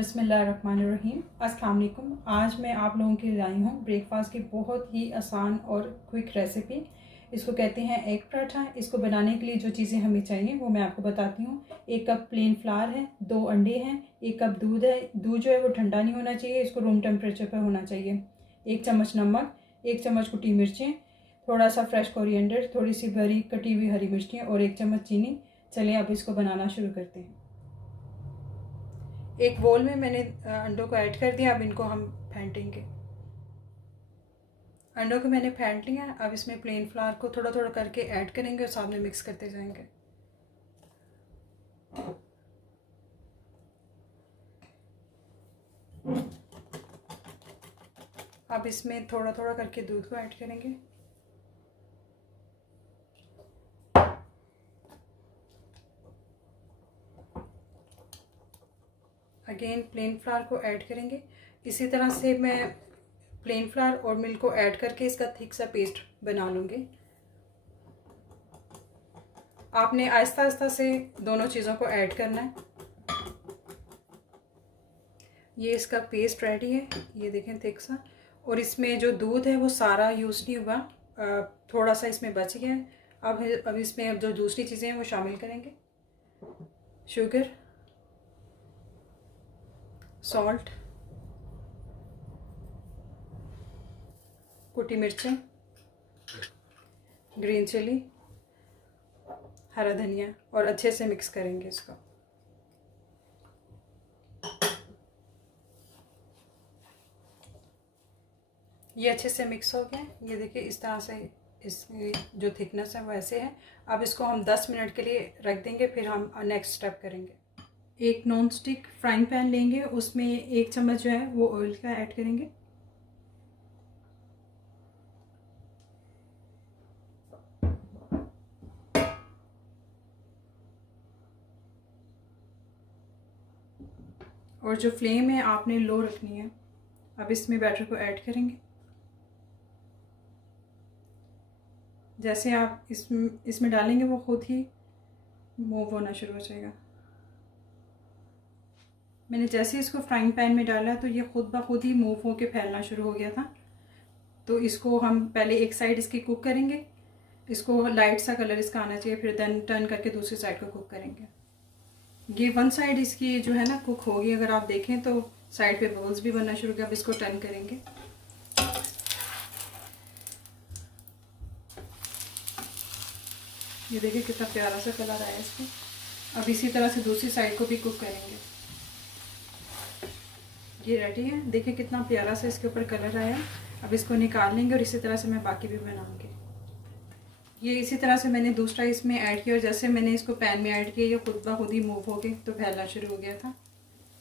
बिस्मिल्लाहिर्रहमानिर्रहीम। अस्सलाम वालेकुम। आज मैं आप लोगों के लिए आई हूँ ब्रेकफास्ट की बहुत ही आसान और क्विक रेसिपी। इसको कहते हैं एग पराठा। इसको बनाने के लिए जो चीज़ें हमें चाहिए वो मैं आपको बताती हूँ। 1 कप प्लेन फ्लावर है, 2 अंडे हैं, 1 कप दूध है। दूध जो है वो ठंडा नहीं होना चाहिए, इसको रूम टेम्परेचर पर होना चाहिए। 1 चम्मच नमक, 1 चम्मच कुटी मिर्चें, थोड़ा सा फ्रेश कोरिएंडर, थोड़ी सी बारीक कटी हुई हरी मिर्चियाँ और 1 चम्मच चीनी। चलिए अब इसको बनाना शुरू करते हैं। एक बोल में मैंने अंडों को ऐड कर दिया। अब इनको हम फेंटेंगे। अंडों को मैंने फेंट लिया। अब इसमें प्लेन फ्लावर को थोड़ा थोड़ा करके ऐड करेंगे और साथ में मिक्स करते जाएंगे। अब इसमें थोड़ा थोड़ा करके दूध को ऐड करेंगे। अगेन प्लेन फ्लावर को ऐड करेंगे। इसी तरह से मैं प्लेन फ्लावर और मिल्क को ऐड करके इसका थिक सा पेस्ट बना लूँगी। आपने आहिस्ता आहिस्ता से दोनों चीज़ों को ऐड करना है। ये इसका पेस्ट रेडी है, ये देखें थिक सा। और इसमें जो दूध है वो सारा यूज़ नहीं हुआ, थोड़ा सा इसमें बच गया है। अब इसमें अब जो दूसरी चीज़ें हैं वो शामिल करेंगे। शुगर, सॉल्ट, कुटी मिर्चें, ग्रीन चिली, हरा धनिया और अच्छे से मिक्स करेंगे इसको। ये अच्छे से मिक्स हो गया। ये देखिए इस तरह से इसकी जो थिकनेस है वो ऐसे है। अब इसको हम 10 मिनट के लिए रख देंगे, फिर हम नेक्स्ट स्टेप करेंगे। एक नॉन स्टिक फ्राइंग पैन लेंगे, उसमें 1 चम्मच जो है वो ऑयल का ऐड करेंगे। और जो फ्लेम है आपने लो रखनी है। अब इसमें बैटर को ऐड करेंगे। जैसे आप इसमें डालेंगे वो खुद ही मूव होना शुरू हो जाएगा। मैंने जैसे इसको फ्राइंग पैन में डाला तो ये खुद ब खुद ही मूव होके फैलना शुरू हो गया था। तो इसको हम पहले एक साइड इसकी कुक करेंगे। इसको लाइट सा कलर इसका आना चाहिए, फिर देन टर्न करके दूसरी साइड को कुक करेंगे। ये वन साइड इसकी जो है ना कुक होगी। अगर आप देखें तो साइड पे बबल्स भी बनना शुरू किया। अब इसको टर्न करेंगे। ये देखिए कितना प्यारा सा कलर आया इसको। अब इसी तरह से दूसरी साइड को भी कुक करेंगे। ये रेडी है, देखिए कितना प्यारा सा इसके ऊपर कलर आया। अब इसको निकाल लेंगे और इसी तरह से मैं बाकी भी बनाऊंगी। ये इसी तरह से मैंने दूसरा इसमें ऐड किया और जैसे मैंने इसको पैन में ऐड किया ये खुद ब खुद ही मूव हो गई तो फैलना शुरू हो गया था।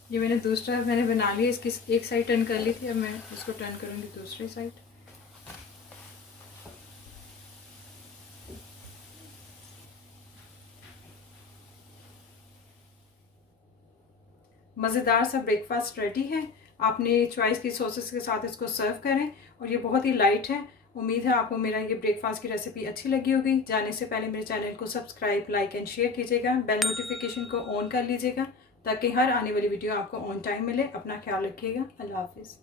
ये मैंने दूसरा बना लिया। इसकी एक साइड टर्न कर ली थी, अब मैं इसको टर्न करूँगी दूसरी साइड। मज़ेदार सा ब्रेकफास्ट रेडी है। आपने चॉइस की सॉसेस के साथ इसको सर्व करें और ये बहुत ही लाइट है। उम्मीद है आपको मेरा ये ब्रेकफास्ट की रेसिपी अच्छी लगी होगी। जाने से पहले मेरे चैनल को सब्सक्राइब, लाइक एंड शेयर कीजिएगा। बेल नोटिफिकेशन को ऑन कर लीजिएगा ताकि हर आने वाली वीडियो आपको ऑन टाइम मिले। अपना ख्याल रखिएगा। अल्लाह हाफिज़।